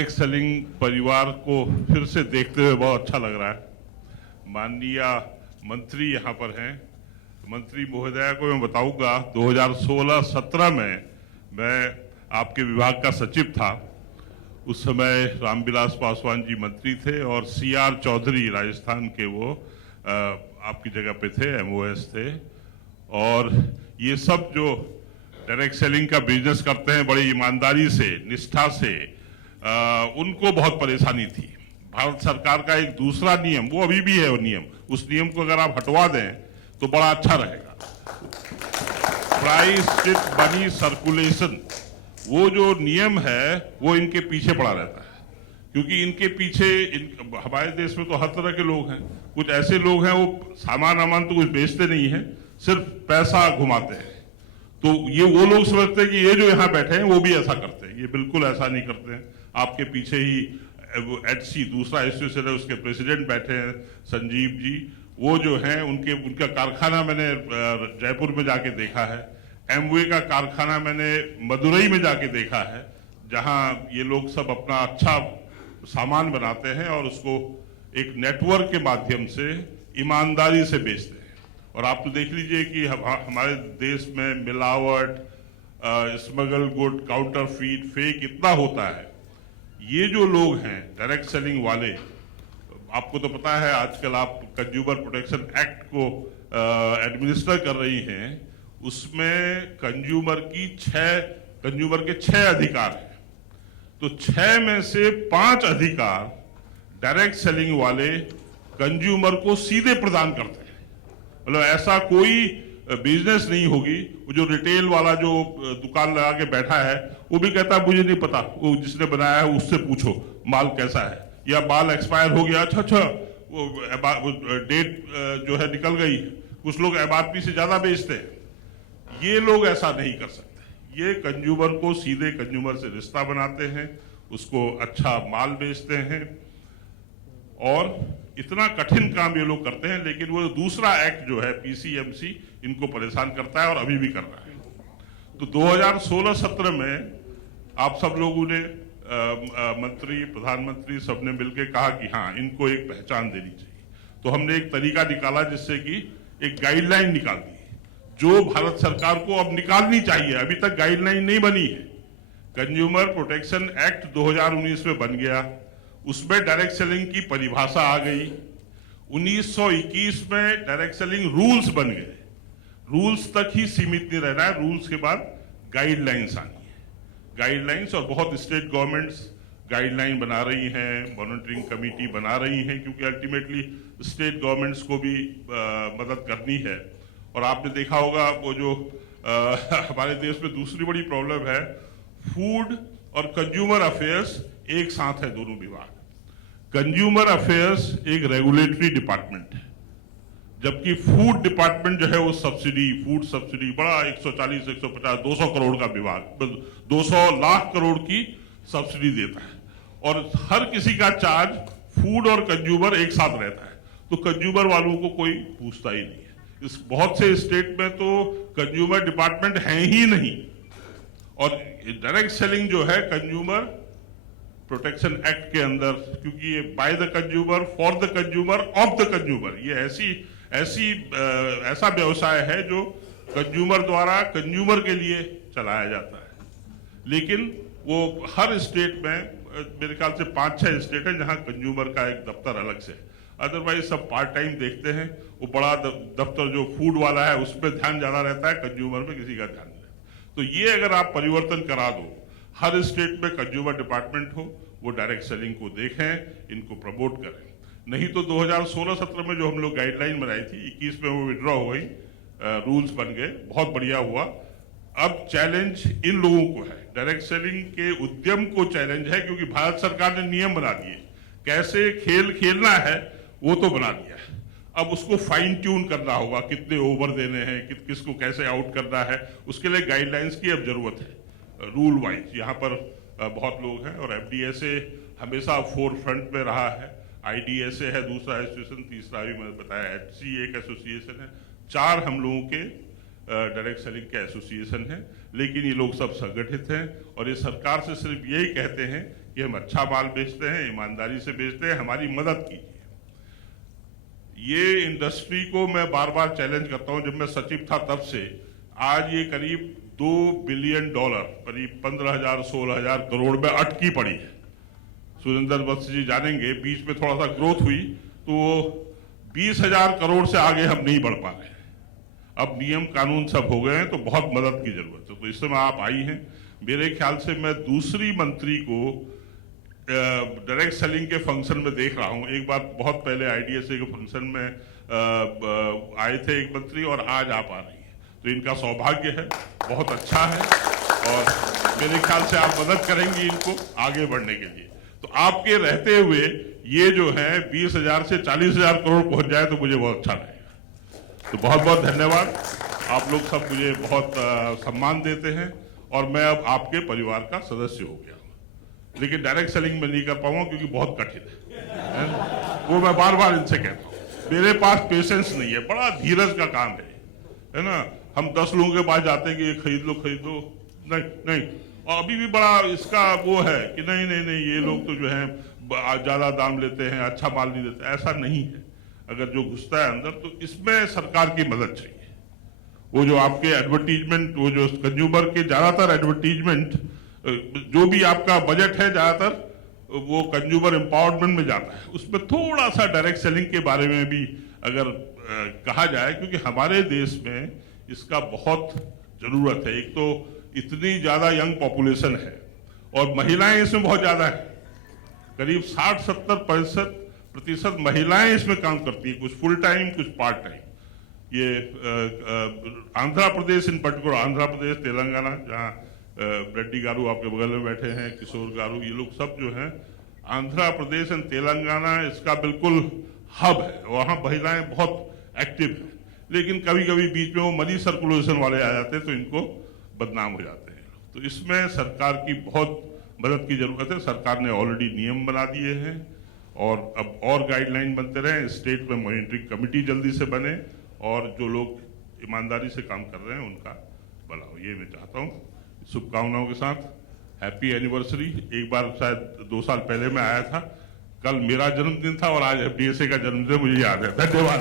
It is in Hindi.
डायरेक्ट सेलिंग परिवार को फिर से देखते हुए बहुत अच्छा लग रहा है। माननीय मंत्री यहाँ पर हैं। मंत्री महोदया को मैं बताऊंगा 2016-17 में मैं आपके विभाग का सचिव था। उस समय रामविलास पासवान जी मंत्री थे और CR चौधरी राजस्थान के वो आपकी जगह पे थे, MOS थे। और ये सब जो डायरेक्ट सेलिंग का बिजनेस करते हैं बड़ी ईमानदारी से, निष्ठा से, उनको बहुत परेशानी थी। भारत सरकार का एक दूसरा नियम, वो अभी भी है वो नियम, उस नियम को अगर आप हटवा दें तो बड़ा अच्छा रहेगा। प्राइस स्ट्रिप मनी सर्कुलेशन, वो जो नियम है वो इनके पीछे पड़ा रहता है, क्योंकि इनके पीछे हमारे देश में तो हर तरह के लोग हैं। कुछ ऐसे लोग हैं वो सामान तो कुछ बेचते नहीं है, सिर्फ पैसा घुमाते हैं। तो ये वो लोग समझते हैं कि ये जो यहाँ बैठे हैं वो भी ऐसा करते हैं। ये बिल्कुल ऐसा नहीं करते हैं। आपके पीछे ही HC दूसरा एसोसिएशन है, उसके प्रेसिडेंट बैठे हैं संजीव जी। वो जो हैं उनका कारखाना मैंने जयपुर में जाके देखा है। एमवे का कारखाना मैंने मदुरई में जाके देखा है, जहां ये लोग सब अपना अच्छा सामान बनाते हैं और उसको एक नेटवर्क के माध्यम से ईमानदारी से बेचते हैं। और आप तो देख लीजिए कि हमारे देश में मिलावट, स्मगल गुड, काउंटरफीट, फेक इतना होता है। ये जो लोग हैं डायरेक्ट सेलिंग वाले, आपको तो पता है आजकल आप कंज्यूमर प्रोटेक्शन एक्ट को एडमिनिस्टर कर रही हैं, उसमें कंज्यूमर के 6 अधिकार हैं। तो 6 में से 5 अधिकार डायरेक्ट सेलिंग वाले कंज्यूमर को सीधे प्रदान करते हैं। मतलब ऐसा कोई बिजनेस नहीं होगी, वो जो रिटेल वाला जो दुकान लगा के बैठा है वो भी कहता है मुझे नहीं पता, वो जिसने बनाया है उससे पूछो माल कैसा है, या माल एक्सपायर हो गया, अच्छा वो डेट जो है निकल गई। कुछ लोग MRP से ज्यादा बेचते हैं। ये लोग ऐसा नहीं कर सकते। ये कंज्यूमर को सीधे कंज्यूमर से रिश्ता बनाते हैं, उसको अच्छा माल बेचते हैं। और इतना कठिन काम ये लोग करते हैं, लेकिन वो दूसरा एक्ट जो है PCMC इनको परेशान करता है और अभी भी कर रहा है। तो 2016-17 में आप सब लोगों ने मंत्री, प्रधानमंत्री सबने मिलकर कहा कि हाँ, इनको एक पहचान देनी चाहिए। तो हमने एक तरीका निकाला जिससे कि एक गाइडलाइन निकाल दी जो भारत सरकार को अब निकालनी चाहिए। अभी तक गाइडलाइन नहीं बनी है। कंज्यूमर प्रोटेक्शन एक्ट 2019 में बन गया, उसमें डायरेक्ट सेलिंग की परिभाषा आ गई। 1921 में डायरेक्ट सेलिंग रूल्स बन गए। रूल्स तक ही सीमित नहीं रहना है, रूल्स के बाद गाइडलाइंस आनी है। गाइडलाइंस, और बहुत स्टेट गवर्नमेंट्स गाइडलाइन बना रही हैं, मॉनिटरिंग कमेटी बना रही हैं, क्योंकि अल्टीमेटली स्टेट गवर्नमेंट्स को भी मदद करनी है। और आपने देखा होगा वो जो हमारे देश में दूसरी बड़ी प्रॉब्लम है, फूड और कंज्यूमर अफेयर्स एक साथ है, दोनों विभाग। कंज्यूमर अफेयर्स एक रेगुलेटरी डिपार्टमेंट है, जबकि फूड डिपार्टमेंट जो है वो सब्सिडी, फूड सब्सिडी, बड़ा 140, 150, 200 करोड़ का विभाग, 200 लाख करोड़ की सब्सिडी देता है। और हर किसी का चार्ज फूड और कंज्यूमर एक साथ रहता है, तो कंज्यूमर वालों को कोई पूछता ही नहीं है। इस बहुत से स्टेट में तो कंज्यूमर डिपार्टमेंट है ही नहीं। और डायरेक्ट सेलिंग जो है कंज्यूमर प्रोटेक्शन एक्ट के अंदर, क्योंकि ये by the consumer, for the consumer, of the consumer, ये ऐसा व्यवसाय है जो कंज्यूमर द्वारा कंज्यूमर के लिए चलाया जाता है। लेकिन वो हर स्टेट में मेरे ख्याल से 5-6 स्टेट है जहां कंज्यूमर का एक दफ्तर अलग से है। अदरवाइज सब पार्ट टाइम देखते हैं। वो बड़ा दफ्तर जो फूड वाला है उस पर ध्यान ज्यादा रहता है, कंज्यूमर में किसी का ध्यान नहीं रहता। तो ये अगर आप परिवर्तन करा दो, हर स्टेट में कंज्यूमर डिपार्टमेंट हो, वो डायरेक्ट सेलिंग को देखें, इनको प्रमोट करें। नहीं तो 2016-17 में जो हम लोग गाइडलाइन बनाई थी, 21 में वो विड्रॉ हो गई, रूल्स बन गए, बहुत बढ़िया हुआ। अब चैलेंज इन लोगों को है, डायरेक्ट सेलिंग के उद्यम को चैलेंज है, क्योंकि भारत सरकार ने नियम बना दिए, कैसे खेल खेलना है वो तो बना दिया है। अब उसको फाइन ट्यून करना होगा, कितने ओवर देने हैं, किसको कैसे आउट करना है, उसके लिए गाइडलाइंस की अब जरूरत है रूल वाइज। यहाँ पर बहुत लोग हैं और FDSA हमेशा फोर फ्रंट में रहा है, IDSA है दूसरा एसोसिएशन, तीसरा भी मैंने बताया HC एक एसोसिएशन है, 4 हम लोगों के डायरेक्ट सेलिंग के एसोसिएशन हैं। लेकिन ये लोग सब संगठित हैं और ये सरकार से सिर्फ यही कहते हैं कि हम अच्छा माल बेचते हैं, ईमानदारी से बेचते हैं, हमारी मदद कीजिए। ये इंडस्ट्री को मैं बार बार चैलेंज करता हूं, जब मैं सचिव था तब से आज ये करीब $2 बिलियन, करीब 15,000-16,000 करोड़ में अटकी पड़ी है। सुरेंद्र वत्स जी जानेंगे, बीच में थोड़ा सा ग्रोथ हुई तो 20,000 करोड़ से आगे हम नहीं बढ़ पा रहे हैं। अब नियम कानून सब हो गए हैं तो बहुत मदद की जरूरत है। तो इस समय आप आई हैं, मेरे ख्याल से मैं दूसरी मंत्री को डायरेक्ट सेलिंग के फंक्शन में देख रहा हूं। एक बार बहुत पहले आईडीएसए के फंक्शन में आए थे एक मंत्री और आज आप आ रही हैं, तो इनका सौभाग्य है, बहुत अच्छा है और मेरे ख्याल से आप मदद करेंगी इनको आगे बढ़ने के लिए। तो आपके रहते हुए ये जो है 20,000 से 40,000 करोड़ पहुंच जाए तो मुझे बहुत अच्छा लगेगा। तो बहुत बहुत धन्यवाद। आप लोग सब मुझे बहुत सम्मान देते हैं और मैं अब आपके परिवार का सदस्य हो गया हूं। लेकिन डायरेक्ट सेलिंग में नहीं कर पाऊंगा क्योंकि बहुत कठिन है, वो मैं बार बार इनसे कहता हूँ। मेरे पास पेशेंस नहीं है, बड़ा धीरज का काम है ना। हम 10 लोगों के पास जाते हैं कि ये खरीद लो, नहीं। और अभी भी बड़ा इसका वो है कि नहीं ये लोग तो जो है ज्यादा दाम लेते हैं, अच्छा माल नहीं देते। ऐसा नहीं है। अगर जो घुसता है अंदर तो इसमें सरकार की मदद चाहिए। वो जो आपके एडवर्टीजमेंट, वो जो कंज्यूमर के ज्यादातर एडवर्टीजमेंट, जो भी आपका बजट है ज्यादातर वो कंज्यूमर एम्पावरमेंट में जाता है। उसमें थोड़ा सा डायरेक्ट सेलिंग के बारे में भी अगर कहा जाए, क्योंकि हमारे देश में इसका बहुत जरूरत है। एक तो इतनी ज्यादा यंग पॉपुलेशन है और महिलाएं इसमें बहुत ज्यादा है। करीब 60-70% महिलाएं इसमें काम करती है, कुछ फुल टाइम कुछ पार्ट टाइम। ये आंध्र प्रदेश इन पर्टिकुलर, आंध्र प्रदेश, तेलंगाना, जहाँ रेड्डी गारू आपके बगल में बैठे हैं, किशोर गारू, ये लोग सब जो हैं, आंध्र प्रदेश एंड तेलंगाना इसका बिल्कुल हब है। वहाँ महिलाएं बहुत एक्टिव हैं, लेकिन कभी कभी बीच में वो मनी सर्कुलेशन वाले आ जाते हैं तो इनको बदनाम हो जाते हैं। तो इसमें सरकार की बहुत मदद की जरूरत है। सरकार ने ऑलरेडी नियम बना दिए हैं और अब और गाइडलाइन बनते रहे। स्टेट में मॉनिटरिंग कमेटी जल्दी से बने और जो लोग ईमानदारी से काम कर रहे हैं उनका बनाओ, ये मैं चाहता हूँ। शुभकामनाओं के साथ हैप्पी एनिवर्सरी। एक बार शायद 2 साल पहले मैं आया था, कल मेरा जन्मदिन था और आज एफडीएसए का जन्मदिन मुझे याद है। धन्यवाद।